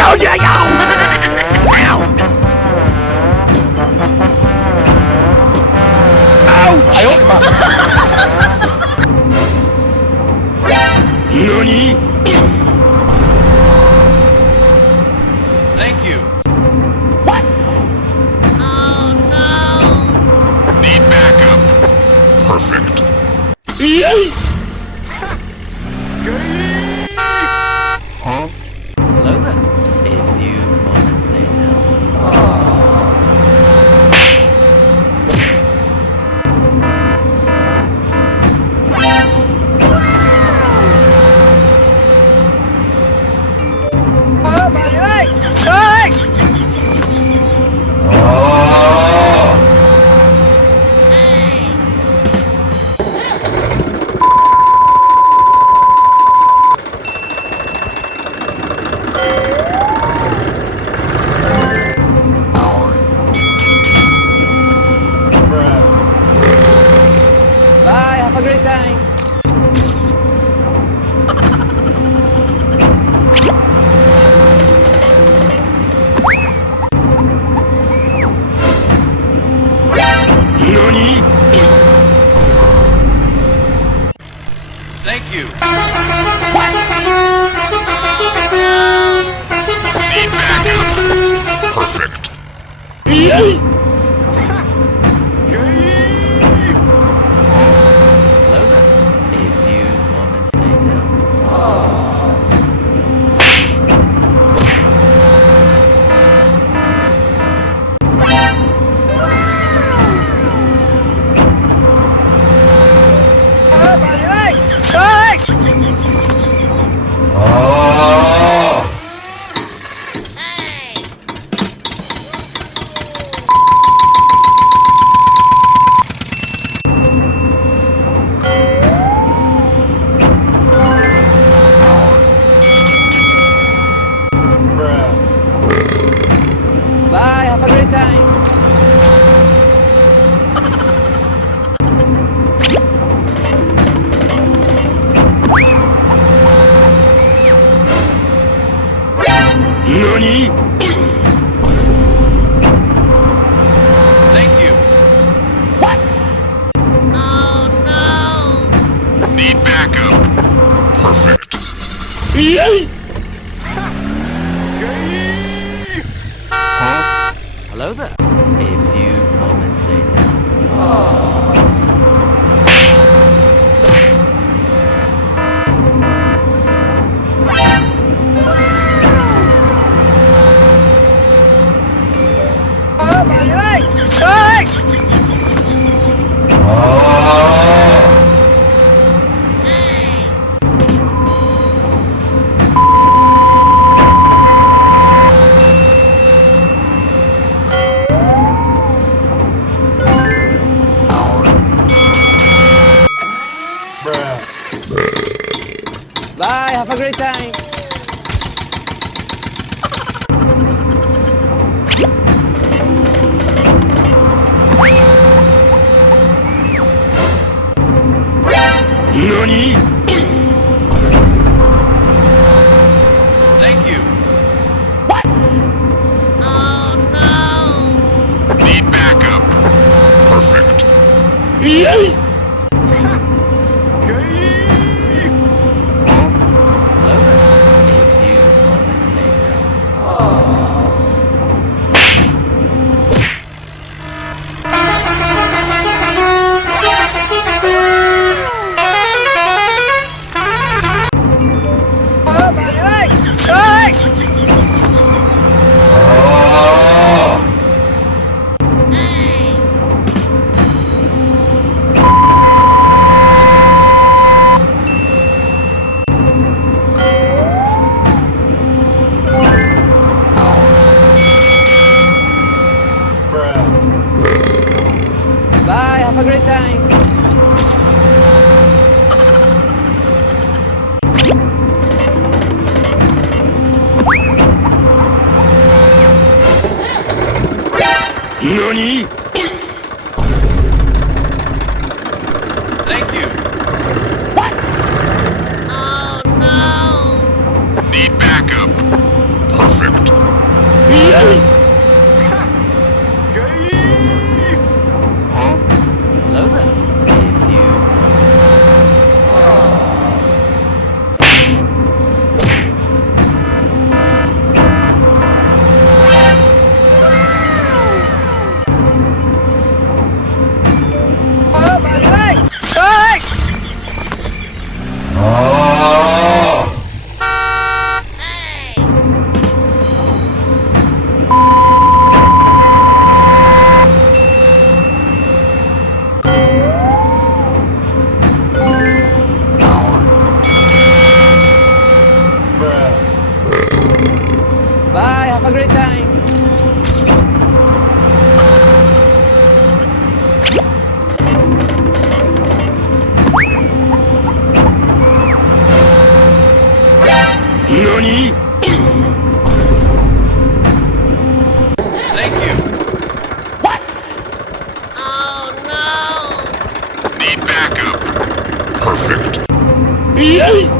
Oh, yeah, Ow! Ouch! NANI? Thank you. What? Oh no! Need backup. Perfect. Huh? Hello there. A few moments later. Bye, have a great time. NANI? Thank you. Need backup. Perfect. Hello there. A few moments later. Hey! Bye, have a great time. NANI? Thank you. Oh no! Need backup. Perfect. Huh? Hello there. A few moments later. Bye, have a great time. NANI? Thank you. Oh no! Need backup. Perfect. Hello there. A few moments later. Hey! Bye, have a great time. NANI? Thank you. Oh no! Need backup. Perfect. 何 Thank you. Oh no! Need backup. Perfect. えい